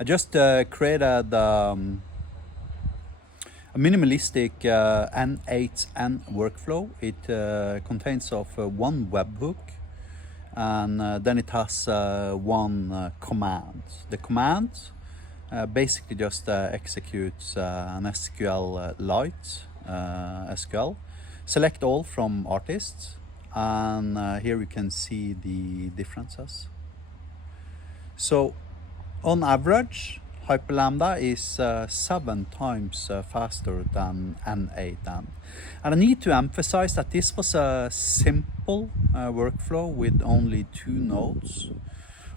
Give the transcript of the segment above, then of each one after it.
I just created a minimalistic N8N workflow. It contains of one webhook, and then it has one command. The command basically just executes an SQL Lite SQL. Select all from artists, and here you can see the differences. So on average, Hyperlambda is 7 times faster than N8N. And I need to emphasize that this was a simple workflow with only 2 nodes.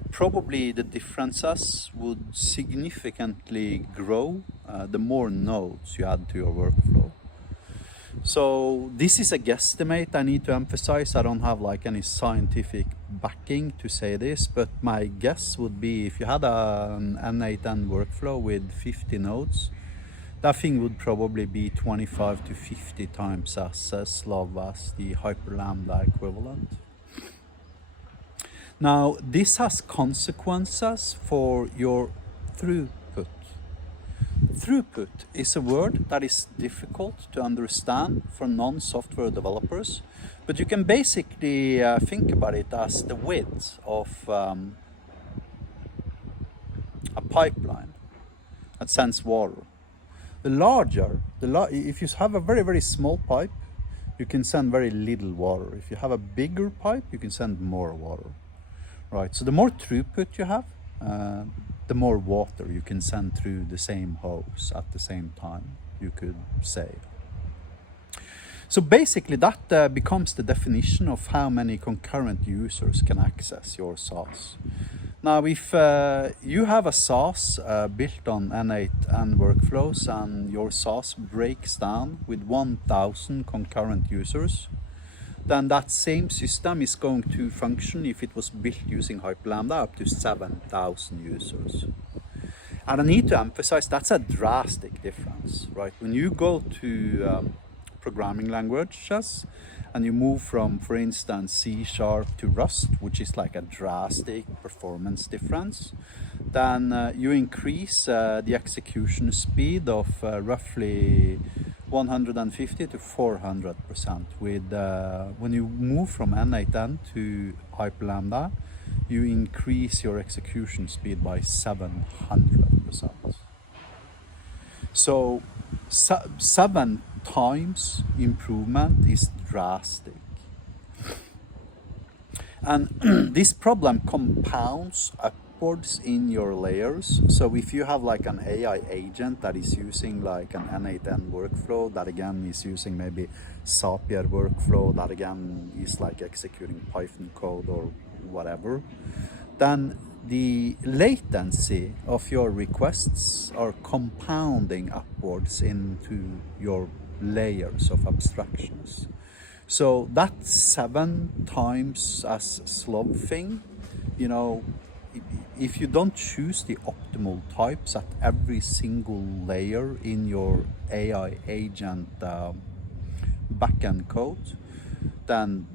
Probably the differences would significantly grow the more nodes you add to your workflow. So this is a guesstimate. I need to emphasize I don't have like any scientific backing to say this, but my guess would be if you had an N8N workflow with 50 nodes, that thing would probably be 25 to 50 times as slow as the Hyperlambda equivalent. Now this has consequences for your throughput. Throughput is a word that is difficult to understand for non-software developers, but you can basically think about it as the width of a pipeline that sends water. The larger, if you have a very, very small pipe, you can send very little water. If you have a bigger pipe, you can send more water, right? So the more throughput you have, the more water you can send through the same hose at the same time, you could say. So basically that becomes the definition of how many concurrent users can access your SaaS. Now if you have a SaaS built on N8N workflows and your SaaS breaks down with 1,000 concurrent users, then that same system is going to function if it was built using Hyperlambda up to 7,000 users. And I need to emphasize that's a drastic difference, right? When you go to programming languages and you move from, for instance, C# to Rust, which is like a drastic performance difference, then you increase the execution speed of roughly 150 to 400%. With when you move from N8N to Hyperlambda, you increase your execution speed by 700%. So 7 times improvement is drastic. And this problem compounds upwards in your layers. So if you have like an AI agent that is using like an N8N workflow, that again is using maybe Zapier workflow, that again is like executing Python code or whatever, then the latency of your requests are compounding upwards into your layers of abstractions. So that 7 times as slow thing, you know, if you don't choose the optimal types at every single layer in your AI agent backend code, then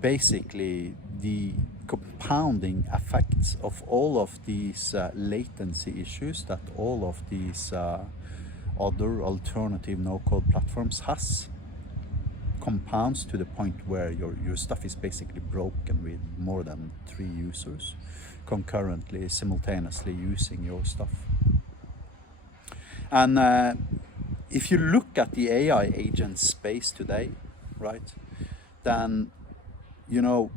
basically the compounding effects of all of these latency issues that all of these other alternative no-code platforms has compounds to the point where your stuff is basically broken with more than 3 users concurrently, simultaneously using your stuff. And if you look at the AI agent space today, right, then, you know,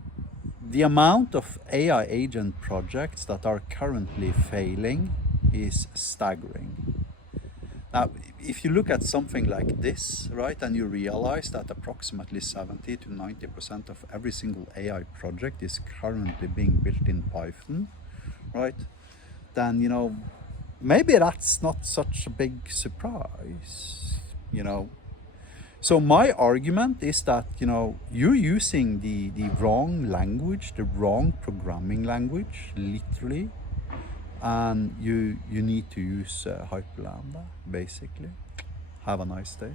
the amount of AI agent projects that are currently failing is staggering. Now, if you look at something like this, right, and you realize that approximately 70 to 90% of every single AI project is currently being built in Python, right, then, you know, maybe that's not such a big surprise, you know. So my argument is that, you know, you're using the wrong language, the wrong programming language, literally, and you need to use Hyperlambda, basically. Have a nice day.